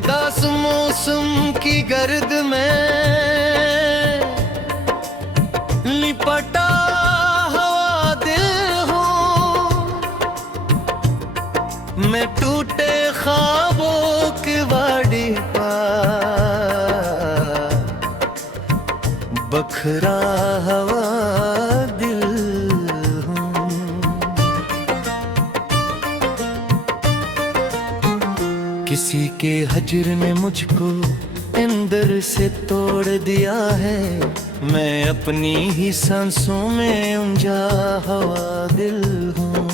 दास मौसम की गर्द में लिपटा हवा दिल हूँ मैं, टूटे ख्वाबों की वाड़ी पर बखरा हवा दिल हूँ। किसी के हजर ने मुझको अंदर से तोड़ दिया है, मैं अपनी ही सांसों में उलझा हवा दिल हूँ।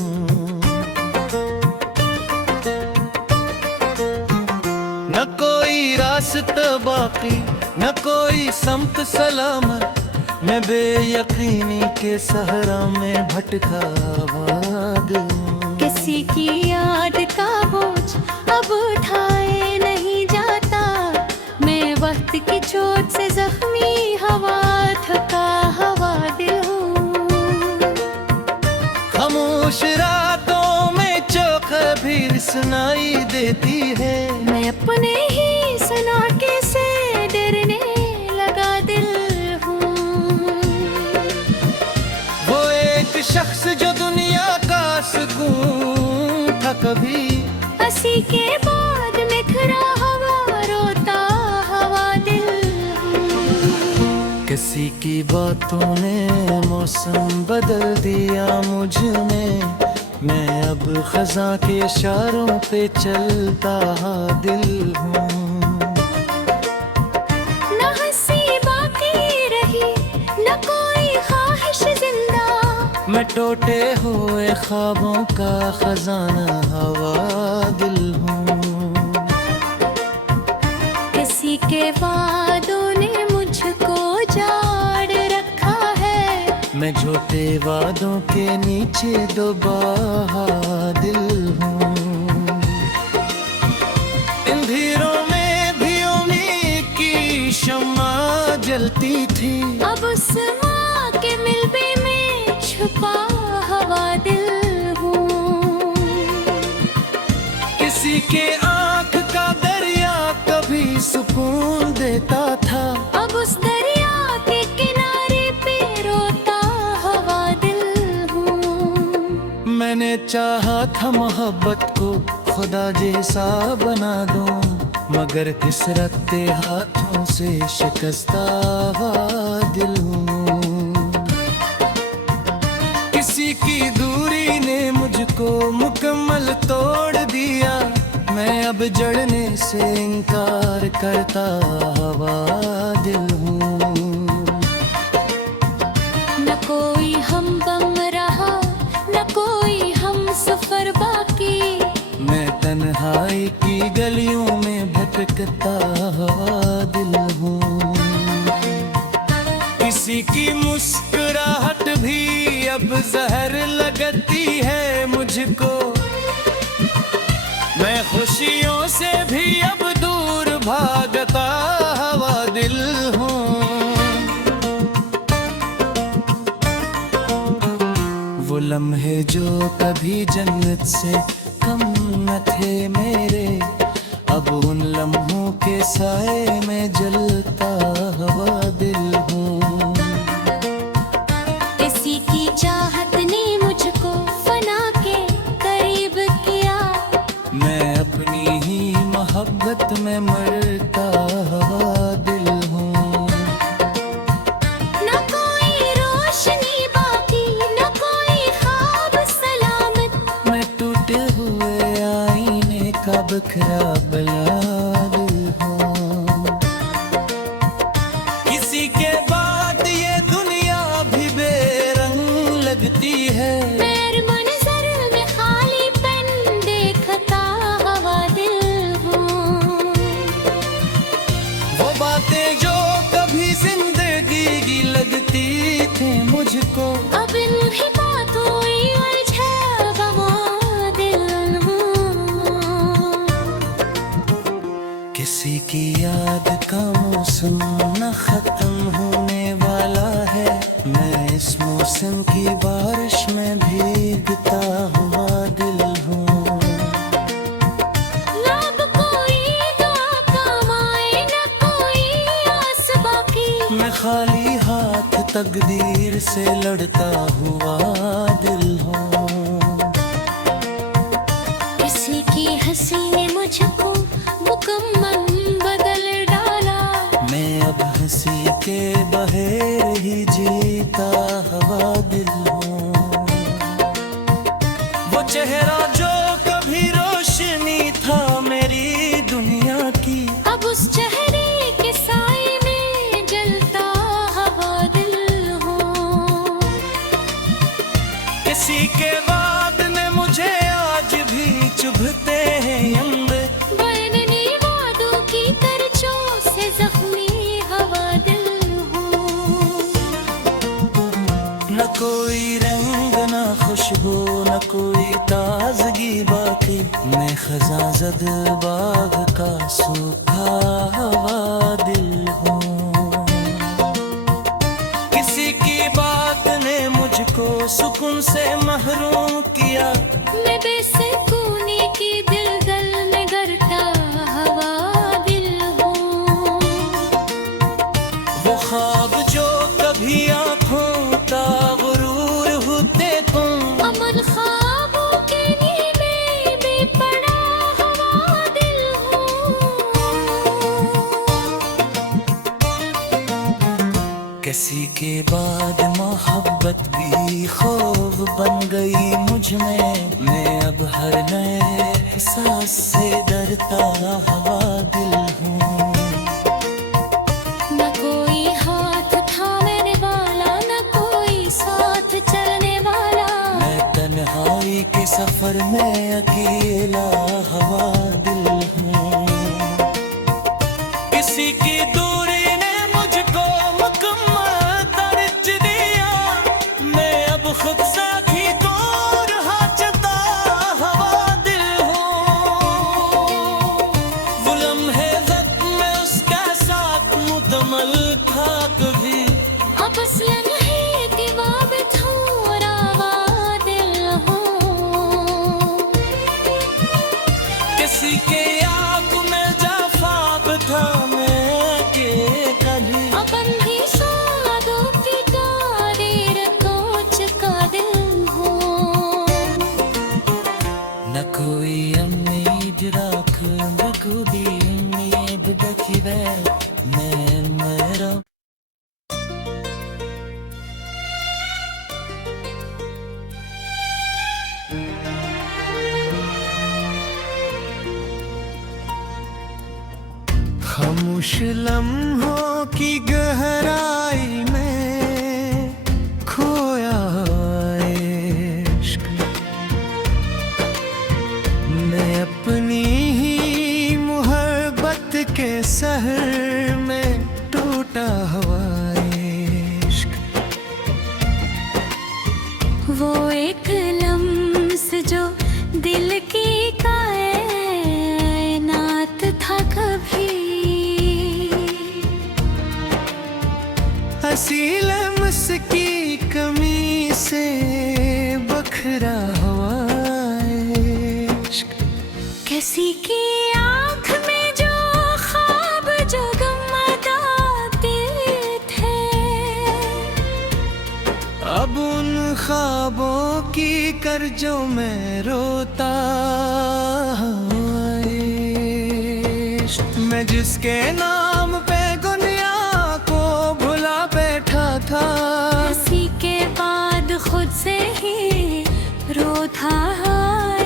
न कोई रास्ता बाकी, न कोई समत सलामत, मैं बेयकीनी के सहरा में भटका हुआ दिल हूँ। किसी की याद का बोझ अब उठाए नहीं जाता, मैं वक्त की चोट से जख्मी हवा थका हवा दिल हूँ। खामोश रातों में चौखा भी सुनाई देती है, मैं अपने ही सनाटे से डरने लगा दिल हूँ। वो एक शख्स जो दुनिया का सुकून था कभी, हंसी के बाद निखरा हवा रोता हवा दिल हूँ। किसी की बातों ने मौसम बदल दिया मुझ में, मैं अब खज़ां के इशारों पे चलता दिल हूँ। न हंसी बाकी रही, न कोई ख्वाहिश जिंदा, मैं टूटे हुए ख्वाबों का खजाना हवा दिल हूँ। किसी के वादों ने मुझको जाड़ रखा है, मैं झूठे वादों के नीचे दबा दिल हूँ। इन धीरों में भी उम्मीद की शम्मा जलती थी, अब उस माँ के मिलबे में छुपा हवा दिल हूँ। किसी के आँख का दरिया कभी सुकून देता था, अब उस दरिया के किनारे पे रोता हवा दिल हूँ। मैंने चाहा था मोहब्बत को खुदा जैसा बना दूं, मगर फिसरते हाथों से शिकस्ता हुआ दिल हूँ। किसी की दूरी ने मुझको मुकम्मल तोड़ दिया, मैं अब जड़ने से इनकार करता हुआ दिल हूँ। न कोई हम बम रहा, न कोई हम सफर बाकी, मैं तन्हाई की गलियों में भटकता हुआ दिल हूँ। किसी की मुस्कुराहट भी अब जहर लगती है मुझको, मैं खुशियों से भी अब दूर भागता हुआ दिल हूँ। वो लम्हे जो कभी जन्नत से कम न थे मेरे, अब उन लम्हों के साए में जलता हुआ दिल हूँ। किसी की चाहत ने मुझको फना के करीब किया, मैं अपनी ही मोहब्बत में मरता हुआ दिल हूँ। न कोई रोशनी बाकी, न कोई ख्वाब सलामत, मैं टूटे हुए आईने का बखरा बला दिल हूँ। किसी के बाद ये दुनिया भी बेरंग लगती है, मेरे मंजर में खालीपन देखता हवा दिल हूँ। वो बातें जो कभी जिंदगी की लगती थी मुझको, अब इन्हीं बातों ही उलझा हुआ दिल हूँ। किसी की याद का मौसम न खत्म होने वाला है, मैं इस मौसम की बारिश में भीगता हुआ दिल हूँ। अब कोई दुआ खाली हाथ तकदीर से लड़ता हुआ दिल हूँ। किसी की हंसी ने मुझको मुकम्मल बदल डाला। मैं अब हंसी के बहेर ही जीता हुआ दिल हूँ। वो चेहरा जो कभी रोशनी था मेरी दुनिया की, अब उस चेहरे के साए में जलता हवा दिल हूँ। किसी के बाद ने मुझे आज भी चुभते हैं अंदर, बनने वादों की तरचों से जख्मी हवा दिल हूँ। न कोई रंग न खुशबू न कोई ताजगी बाकी, मैं खजा ज़द बाग का सूखा हवा दिल हूँ। किसी की बात ने मुझको सुकून से महरूम किया, मैं बेसुकूनी की दिल में गरता हवा दिल हूँ। वो ख्वाब जो कभी आँखों का गुरूर होते तुम, अमन ख्वाबों के नीवे में पड़ा हवा दिल हूँ। किसी के बाद मोहब्बत भी खौफ बन गई मुझ में, मैं अब हर नए एहसास से डरता हवा दिल हूँ। न कोई हाथ थामने वाला न कोई साथ चलने वाला, मैं तन्हाई के सफर में अकेला हवा दिल हूँ। किसी की दूरी ने मुझको मुकम्मल दर्ज दिया, मैं अब खुद से भी दूर हाचता हवा दिल हूँ। वो लम्हे वक्त में उसका साथ मुकम्मल था कभी, अब बस लम्हे दीवार थोड़ा हवा दिल हूँ। किसी के आँख में जाफाब था मैं के कली, अब अंधेशा दो फिकार कोच का दिल हूँ। न कोई उम्मीद रख न कोई उम्मीद रखिबे, मैं मेरा खामोश लम्हों की गहराई में खोया इश्क, मैं अपनी ही मोहब्बत के सहर में टूटा हुआ इश्क। वो एक लम्स जो दिल की कायनात था कभी, हंसी लम्स की कमी से बखरा हुआ इश्क। किसी की आँख में जो ख्वाब जगमगाते थे, अब उन ख्वाबों की कर्जों में रोता हुआ इश्क। मैं जिसके नाम पे दुनिया को भुला बैठा था, किसी के बाद खुद से ही रोता है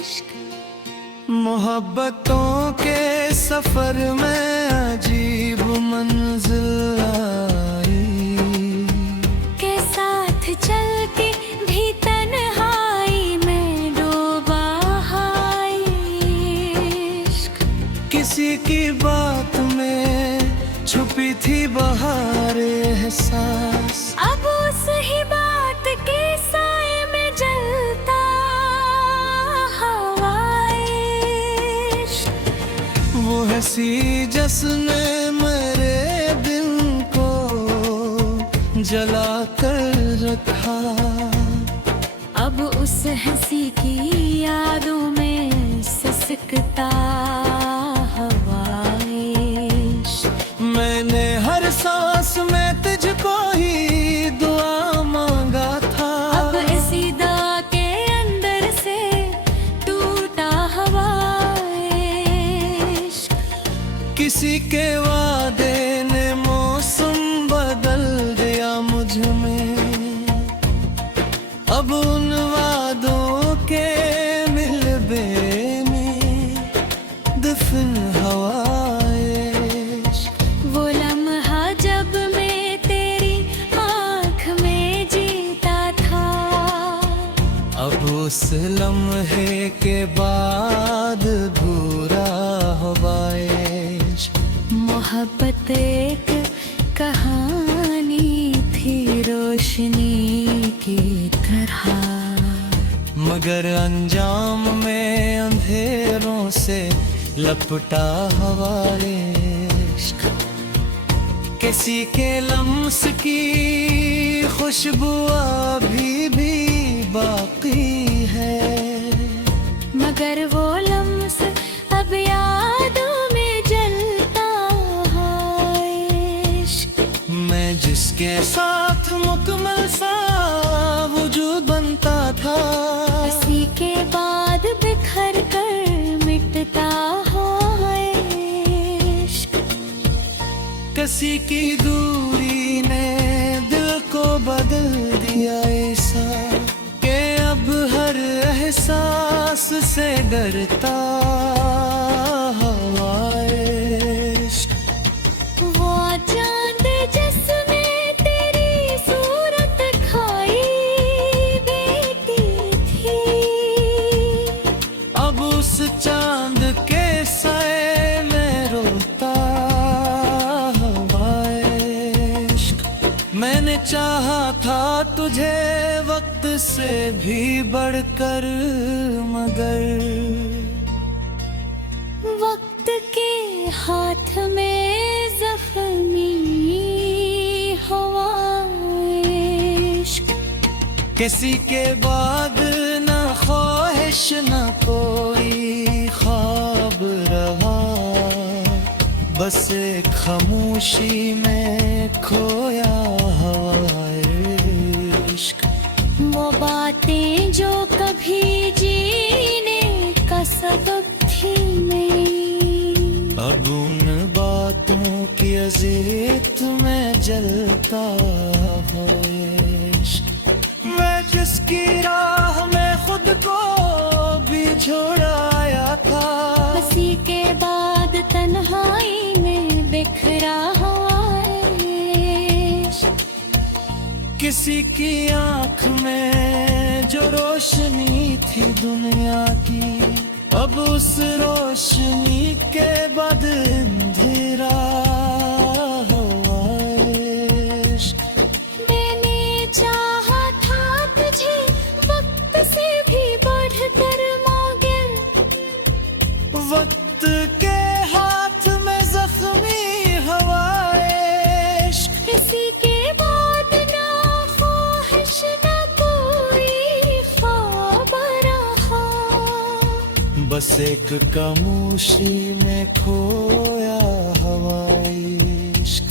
इश्क। मोहब्बतों के सफर में अजीब मंजिल आई, के साथ चल के भी तन्हाई में डूबा है इश्क। किसी की बात में छुपी थी बहार एहसास, अब उस ही बात के साए में जलता हवा इश्क। वो हंसी जिसने मेरे दिल को जला कर रखा, अब उस हंसी की यादों में सिसकता हवा इश्क। मैं मैंने हर सांस में तुझको ही दुआ मांगा था। अब इसी दवा के अंदर से टूटा हवाए इश्क। किसी के वादे ने मौसम बदल दिया मुझ में, अब उन वादों के मिलबे में दफन हवाए इश्क। वो लम्हा जब मैं तेरी आँख में जीता था, अब उस लम्हे के बाद अधूरा हवाए इश्क। मोहब्बत एक कहानी थी रोशनी की तरह, मगर अंजाम में अंधेरों से लपटा हवाए इश्क। किसी के लम्स की खुशबू अभी भी बाकी है, मगर वो लम्स अब यादों में जलता है इश्क। मैं जिसके साथ मुकम्मल सा वजूद बनता था, इसी के बाद बिखर कर मिटता है इश्क। किसी की दूरी ने दिल को बदल दिया ऐसा कि अब हर एहसास से डरता हवाए इश्क। वो चांद जिसमें तेरी सूरत खाई बेटी थी, अब उस चांद के साए में रोता हवाए इश्क। मैंने चाहा था तुझे वक्त से भी बढ़कर, मगर वक्त के हाथ में जख्मी हवा इश्क। किसी के बाद न ख्वाहिश न कोई ख्वाब रहा, बस एक खामोशी में खोया हवाए इश्क। वो बातें जो कभी जीने का सबक थी मेरी, अब उन बातों की अजीत में जलता है इश्क। मैं जिसकी राह में खुद को भी छोड़ आया था, उसी के बाद तन्हाई में बिखरा हुआ इश्क। किसी की आंख में जो रोशनी थी दुनिया की, अब उस रोशनी के बाद अंधेरा हुआ इश्क। मैंने चाहा था तुझे वक्त से भी बढ़कर मौगिल, वक्त के हाथ में जख्मी हवाए इश्क। इसी के बाद ना ख्वाहिश ना कोई ख्वाब रहा, बस एक खामोशी में खोया हवाए इश्क।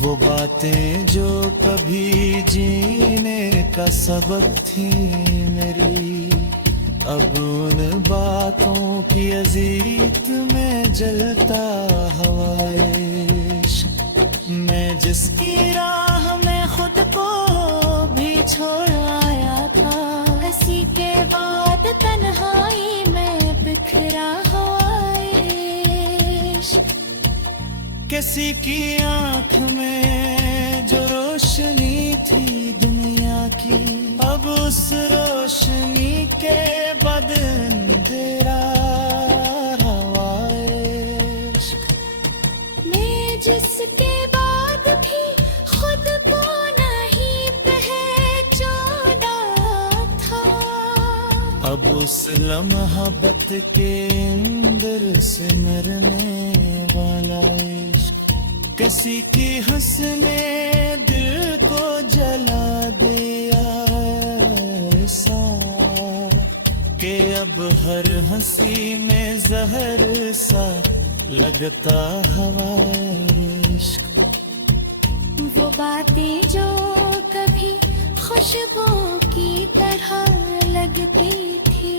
वो बातें जो कभी जीने का सबक थी मेरी, अब उन बातों की अजीत में जलता हवाए इश्क। मैं जिसकी राह में खुद को भी छोड़ आया था, इसी के बाद तन्हाई में बिखरा हुआ इश्क। किसी की आंख में जो रोशनी थी दुनिया की, अब उस रोशनी के बाद अंधेरा हवाए इश्क। मैं जिसके बाद भी खुद को नहीं पहचाना था, अब उस लम्हाबत के अंदर से मरने वाला इश्क। किसी की हंसने दिल को जला दिया ऐसा कि अब हर हंसी में जहर सा लगता हवाए इश्क। वो बातें जो कभी खुशबू की तरह लगती थी,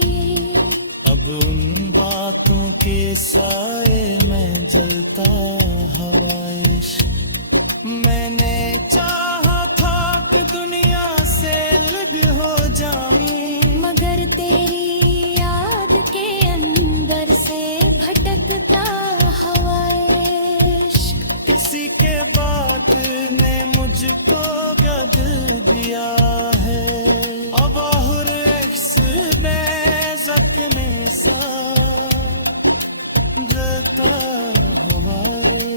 अब उन बातों के साए में जलता हवाए इश्क। मैंने चाहा था कि दुनिया से अलग हो जाऊं, मगर तेरी याद के अंदर से भटकता हवाए इश्क। किसी के बात ने मुझको गद दिया है, अब आहुर इक्स में जख्म सा जलता हवाए।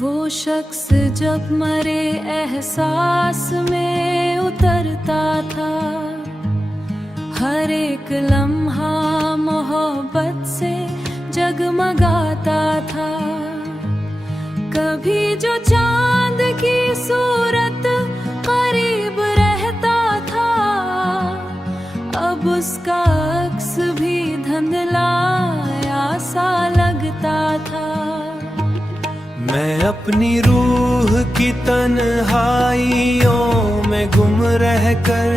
वो शख्स जब मरे एहसास में उतरता था, हर एक लम्हा मोहब्बत से जगमगाता था। कभी जो चांद की सूरत करीब रहता था, अब उसका अक्स भी धुंधलाया सा लगता था। मैं अपनी रूह की तन्हाइयों में गुम रह कर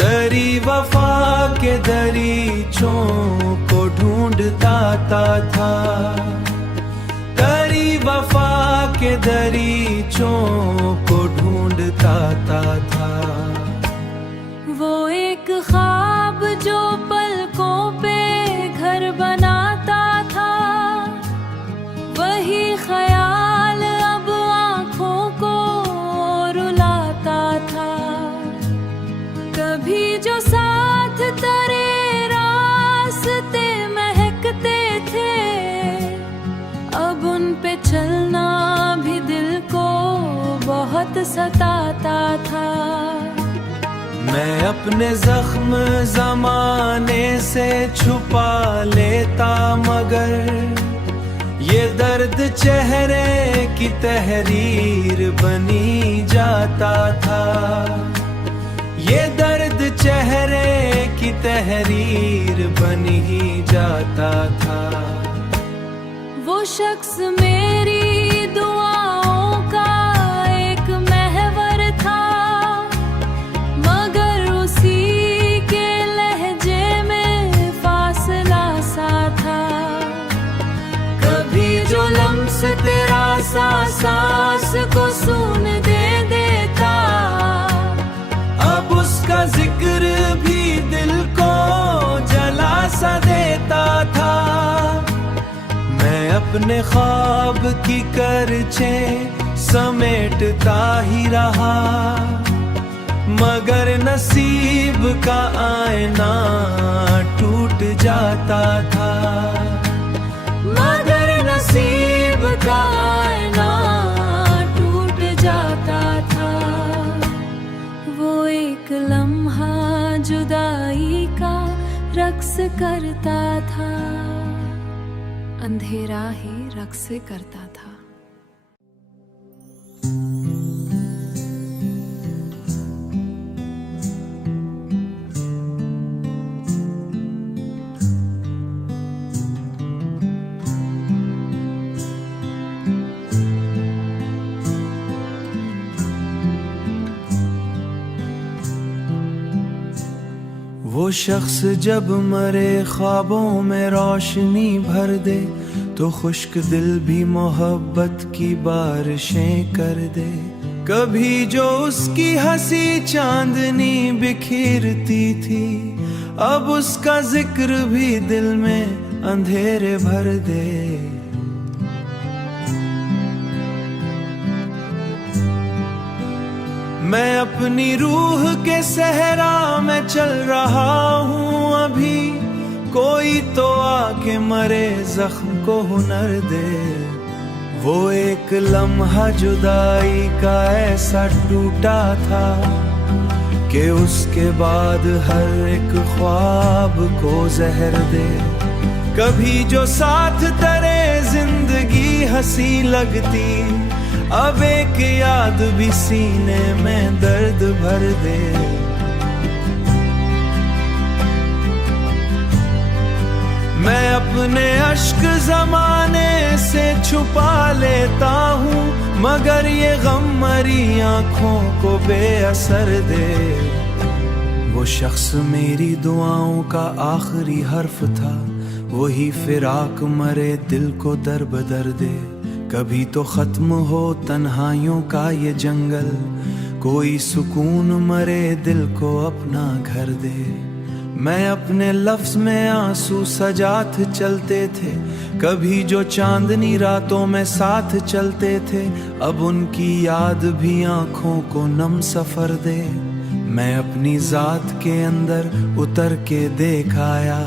तेरी वफा के दरीचों को ढूंढता था। तेरी वफा के दरीचों को ढूंढता था। वो एक ख्वाब जो पलकों पे घर बनाता था, वही ख्याल अब आँखों को रुलाता था। कभी जो साथ तेरे रास्ते महकते थे, अब उन पे चलना भी दिल को बहुत सताता था। मैं अपने जख्म जमाने से छुपा लेता, मगर ये दर्द चेहरे की तहरीर बनी जाता था। ये दर्द चेहरे की तहरीर बनी ही जाता था। वो शख्स मेरी दुआओं का एक महवर था, मगर उसी के लहजे में फासला सा था। कभी जो लम्स तेरा सांस को सून दे देता, अब उसका जिक्र भी दिल को जला सा देता था। मैं अपने ख्वाब की करचे समेटता ही रहा, मगर नसीब का आईना टूट जाता था। मगर नसीब का आईना टूट जाता था। वो एक लम्हा जुदाई का रक्स करता था, अंधेरा ही रक्स करता था। वो शख्स जब मरे ख्वाबों में रोशनी भर दे, तो खुश्क दिल भी मोहब्बत की बारिशें कर दे। कभी जो उसकी हंसी चांदनी बिखेरती थी, अब उसका जिक्र भी दिल में अंधेरे भर दे। मैं अपनी रूह के सहरा में चल रहा हूँ अभी, कोई तो आके मरे जख्म को हुनर दे। वो एक लम्हा जुदाई का ऐसा टूटा था कि उसके बाद हर एक ख्वाब को जहर दे। कभी जो साथ तेरे जिंदगी हंसी लगती, अब एक याद भी सीने में दर्द भर दे। मैं अपने अश्क ज़माने से छुपा लेता हूँ, मगर ये गम मरी आँखों को बेअसर दे। वो शख्स मेरी दुआओं का आखिरी हर्फ था, वही फिराक मरे दिल को दर बदर दे। कभी तो खत्म हो तन्हाइयों का ये जंगल, कोई सुकून मरे दिल को अपना घर दे। मैं अपने लफ्ज में आंसू सजात चलते थे, कभी जो चांदनी रातों में साथ चलते थे। अब उनकी याद भी आंखों को नम सफर दे। मैं अपनी जात के अंदर उतर के देख आया,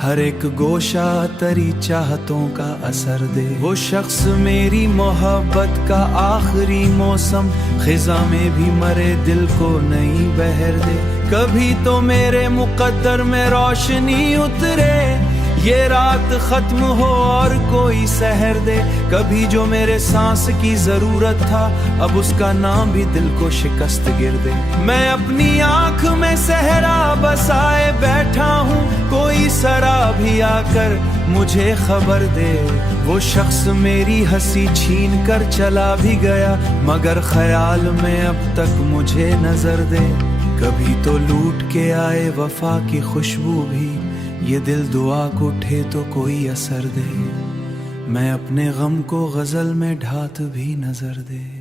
हर एक गोशा तरी चाहतों का असर दे। वो शख्स मेरी मोहब्बत का आखिरी मौसम, खिजा में भी मरे दिल को नई बहर दे। कभी तो मेरे मुकद्दर में रोशनी उतरे, ये रात खत्म हो और कोई सहर दे। कभी जो मेरे सांस की जरूरत था, अब उसका नाम भी दिल को शिकस्त गिर दे। मैं अपनी आंख में सहरा बसाए बैठा हूँ, कोई सरा भी आकर मुझे खबर दे। वो शख्स मेरी हंसी छीन कर चला भी गया, मगर ख्याल में अब तक मुझे नजर दे। कभी तो लूट के आए वफा की खुशबू भी, ये दिल दुआ को उठे तो कोई असर दे। मैं अपने गम को गजल में ढात भी नजर दे।